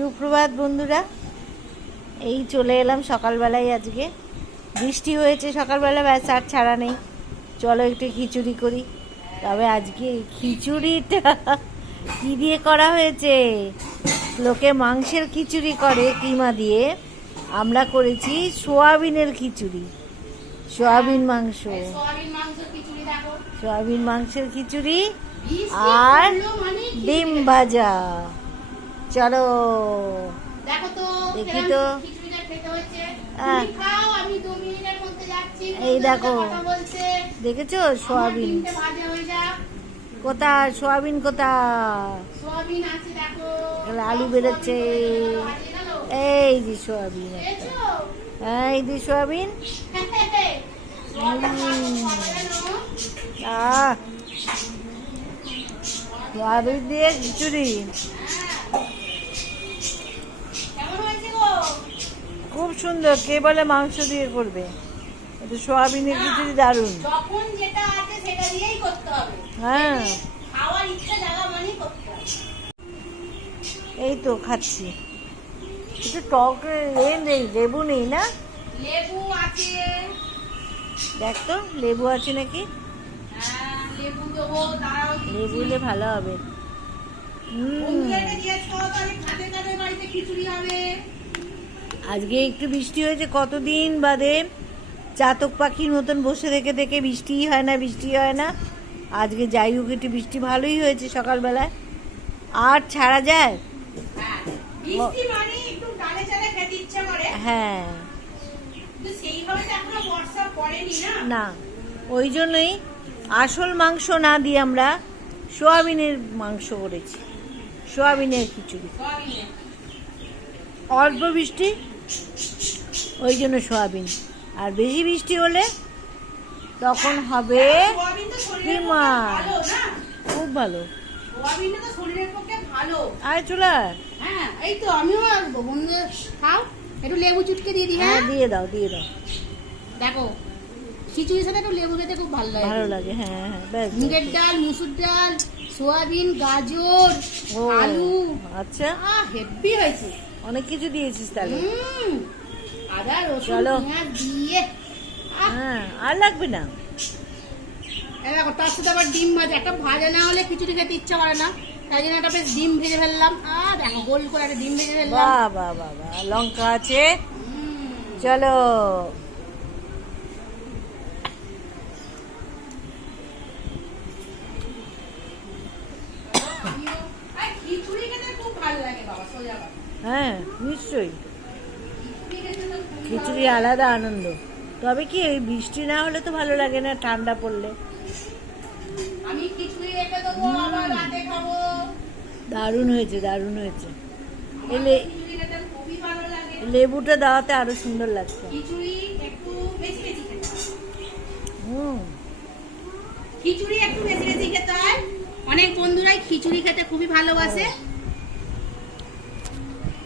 সুপ্রভাত বন্ধুরা। এই চলে এলাম সকালবেলায় আজকে। বৃষ্টি হয়েছে সকালবেলা, ব্যাস, আর ছাড়া নেই। চলো একটু খিচুড়ি করি। তবে আজকে খিচুড়িটা কী দিয়ে করা হয়েছে? লোকে মাংসের খিচুড়ি করে, কিমা দিয়ে। আমরা করেছি সোয়াবিনের খিচুড়ি। সোয়াবিন মাংস। সয়াবিন মাংসের খিচুড়ি আর? ডিম ভাজা। চলো। দেখো তো দেখি তো। এই দেখো। কথা দেখেছ? সোয়াবিন। হয়ে কোথায়? সোয়াবিন এখানে আলু বেরোচ্ছে। এই যে সোয়াবিন এই যে সোয়াবিন। সোয়াবিন দিয়ে খিচুড়ি। খুব সুন্দর কে বলে মাংস দিয়ে করবে? এটা সোয়াবিনের খিচুড়ি দারুণ। যখন যেটা আছে সেটা দিয়েই করতে হবে। হ্যাঁ। খাওয়ার ইচ্ছা জাগা মানেই করতে হবে। এই তো খাচ্ছি। এটা টক নেই লেবু নেই না? লেবু আছে। দেখ তো লেবু আছে নাকি? হ্যাঁ, লেবু দেবো লেবু হলে ভালো হবে। হুম। তাহলে বাড়িতে খিচুড়ি হবে। আজকে একটু বৃষ্টি হয়েছে কতদিন বাদে চাতক পাখির মতন বসে থেকে থেকে বৃষ্টিই হয় না বৃষ্টি হয় না। আজকে যাই হোক একটু বৃষ্টি ভালোই হয়েছে সকালবেলায়। আর ছাড়া যায়? হ্যাঁ। না? ওই জন্যই আসল মাংস না দিয়ে আমরা সোয়াবিনের মাংস করেছি। সোয়াবিনের খিচুড়ি। অল্প বৃষ্টি ওই জন্য সোয়াবিন। আর বেশি বৃষ্টি হলে তখন হবে কিমা। খুব ভালো। আয় চলে। হ্যাঁ এই তো আমিও আসব বন্ধু খাও। একটু লেবু চুটকে দিয়ে দিই হ্যাঁ? হ্যাঁ দিয়ে দাও দিয়ে দাও। দেখো খিচুড়ির সাথে একটু লেবু খেতে খুব ভালো লাগে। ভালো লাগে হ্যাঁ হ্যাঁ ব্যাস মুগের ডাল মুসুর ডাল সোয়াবিন গাজর আলু। আচ্ছা। হেভি হয়েছে। অনেক কিছু দিয়েছিস তাহলে। আদা রসুন চলো। পেঁয়াজ দিয়ে। হ্যাঁ আর লাগবে না। দেখো তার সাথে আবার ডিম ভাজা। একটা ভাজা না হলে খিচুড়ি খেতে ইচ্ছা করে না। তাই জন্য একটা বেশ ডিম ভেজে ফেললাম। আহ দেখো গোল করে একটা ডিম ভেজে ফেললাম। বাহ বাহ বাহ বাহ লঙ্কা আছে। চলো। খিচুড়ি খেতে খুব ভালো লাগে বাবা সোজা। হ্যাঁ নিশ্চয়ই। খিচুড়ি। আলাদা আনন্দ। তবে কি এই বৃষ্টি না হলে তো ভালো লাগে না ঠান্ডা পড়লে? দারুণ হয়েছে দারুণ হয়েছে। এলে লেবুটা দেওয়াতে আরও সুন্দর লাগছে। হুম। খিচুড়ি একটু বেশি বেশি খেতে হয়। অনেক বন্ধুরাই খিচুড়ি খেতে খুবই ভালোবাসে।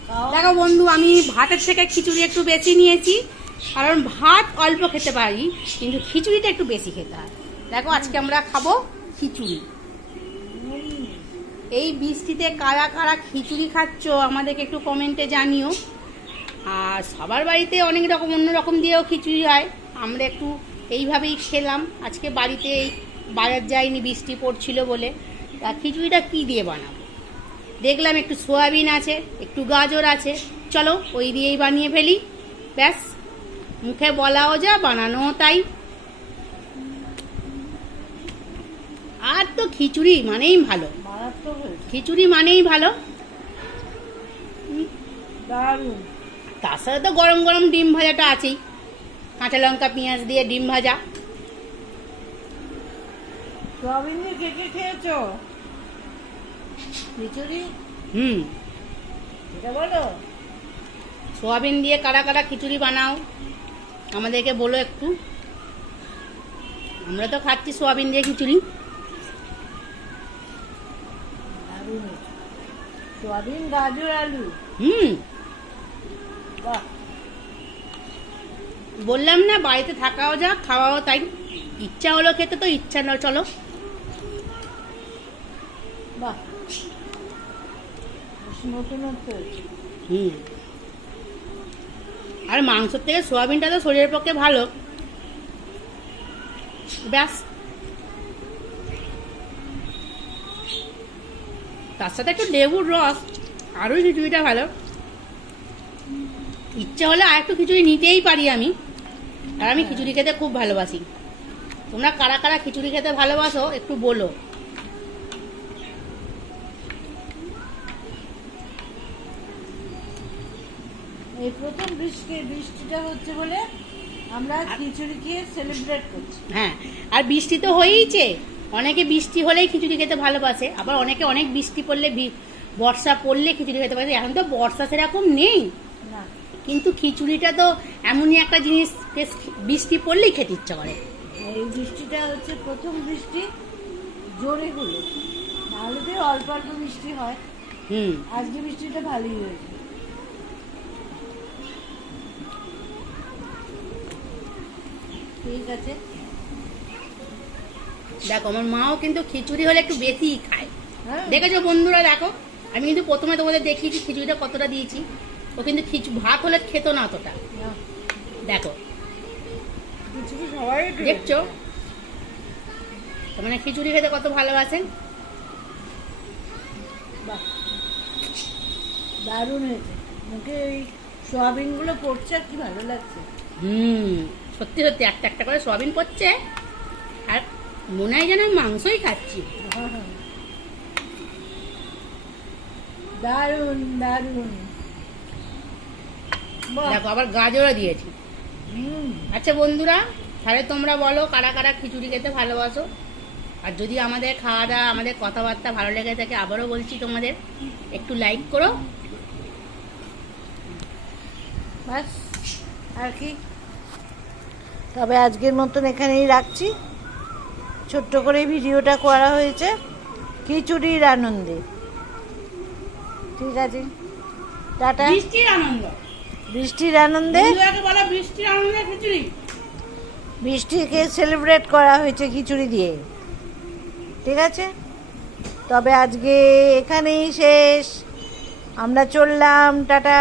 দেখো বন্ধু, আমি ভাতের থেকে খিচুড়ি একটু বেশি নিয়েছি। কারণ ভাত অল্প খেতে পারি, কিন্তু খিচুড়িটা একটু বেশি খেতে হয়। দেখো, আজকে আমরা খাব খিচুড়ি। এই বৃষ্টিতে কারা কারা খিচুড়ি খাচ্ছ, আমাদেরকে একটু কমেন্টে জানিও। আর সবার বাড়িতে অনেক রকম, অন্য রকম দিয়েও খিচুড়ি হয়। আমরা একটু এইভাবেই খেলাম। আজকে বাড়িতে এই বাজার যাইনি বৃষ্টি পড়ছিল বলে। তা খিচুড়িটা কি দিয়ে বানাবো? দেখলাম একটু সোয়াবিন আছে একটু গাজর আছে। চলো ওই দিয়েই বানিয়ে ফেলি। ব্যাস মুখে বলাও যা বানানোও তাই। আর তো খিচুড়ি মানেই ভালো। খিচুড়ি মানেই ভালো। তার সাথে তো গরম গরম ডিম ভাজাটা আছেই। কাঁচা লঙ্কা পেঁয়াজ দিয়ে ডিম ভাজা। সোয়াবিন দিয়ে কে কে খেয়েছো? খিচুড়ি? হুম। এটা বলো। সোয়াবিন দিয়ে কারা কারা খিচুড়ি বানাও? আমাদেরকে বলো একটু। আমরা তো খাচ্ছি সোয়াবিন দিয়ে খিচুড়ি। সোয়াবিন গাজর আলু। হুম। বললাম না বাড়িতে থাকাও যা খাওয়াও তাই। ইচ্ছা হলো খেতে তো ইচ্ছা না চলো। বাহ নতুনত্ব হুম আর মাংসর থেকে সোয়াবিনটা তো শরীরের পক্ষে ভালো। ব্যাস। তার সাথে একটু লেবুর রস আরোই খিচুড়িটা ভালো। ইচ্ছে হলে আর একটু খিচুড়ি নিতেই পারি আমি। আর আমি খিচুড়ি খেতে খুব ভালোবাসি। তোমরা কারা কারা খিচুড়ি খেতে ভালোবাসো একটু বলো। এই প্রথম বৃষ্টি বৃষ্টিটা হচ্ছে বলে আমরা খিচুড়ি খেয়ে সেলিব্রেট করছি। হ্যাঁ আর বৃষ্টি তো হয়েইছে। অনেকে বৃষ্টি হলেই খিচুড়ি খেতে ভালোবাসে আবার অনেকে অনেক বৃষ্টি পড়লে বর্ষা পড়লে খিচুড়ি খেতে পারে এখন তো বর্ষা সেরকম নেই। না। কিন্তু খিচুড়িটা তো এমনই একটা জিনিস বেশ বৃষ্টি পড়লেই খেতে ইচ্ছা করে। এই বৃষ্টিটা হচ্ছে প্রথম বৃষ্টি জোরে হলো। নাহলে অল্প অল্প বৃষ্টি হয়। হুম। আজকে বৃষ্টিটা ভালোই হয়েছে। ঠিক আছে। দেখো আমার মাও কিন্তু খিচুড়ি হলে একটু বেশিই খায়। হ্যাঁ। দেখেছ বন্ধুরা দেখো আমি কিন্তু প্রথমে তোমাদের দেখিয়েছি খিচুড়িটা কতটা দিয়েছি। ও কিন্তু খিচু ভাত হলে খেতো না অতটা। দেখো। দেখছ? মানে খিচুড়ি খেতে কত ভালোবাসেন? বাহ। দারুণ হয়েছে। মুখে এই সোয়াবিনগুলো পড়ছে আর কি ভালো লাগছে। হুম। সত্যি সত্যি একটা একটা করে সোয়াবিন পড়ছে আর মনে হয় যেন মাংসই খাচ্ছি। দারুণ বাহ, দেখো আবার গাজরও দিয়েছি। আচ্ছা বন্ধুরা তাহলে তোমরা বলো কারা কারা খিচুড়ি খেতে ভালোবাসো? আর যদি আমাদের খাওয়া দাওয়া আমাদের কথাবার্তা ভালো লেগে থাকে আবারও বলছি তোমাদের একটু লাইক করো। ব্যাস আর কি? তবে আজকের মতন এখানেই রাখছি। ছোট্ট করে ভিডিওটা করা হয়েছে। খিচুড়ির আনন্দে। ঠিক আছে। টাটা। বৃষ্টির আনন্দ। বৃষ্টির আনন্দে। বৃষ্টির আনন্দে খিচুড়ি। বৃষ্টিকে সেলিব্রেট করা হয়েছে খিচুড়ি দিয়ে। ঠিক আছে? তবে আজকে এখানেই শেষ। আমরা চললাম। টাটা।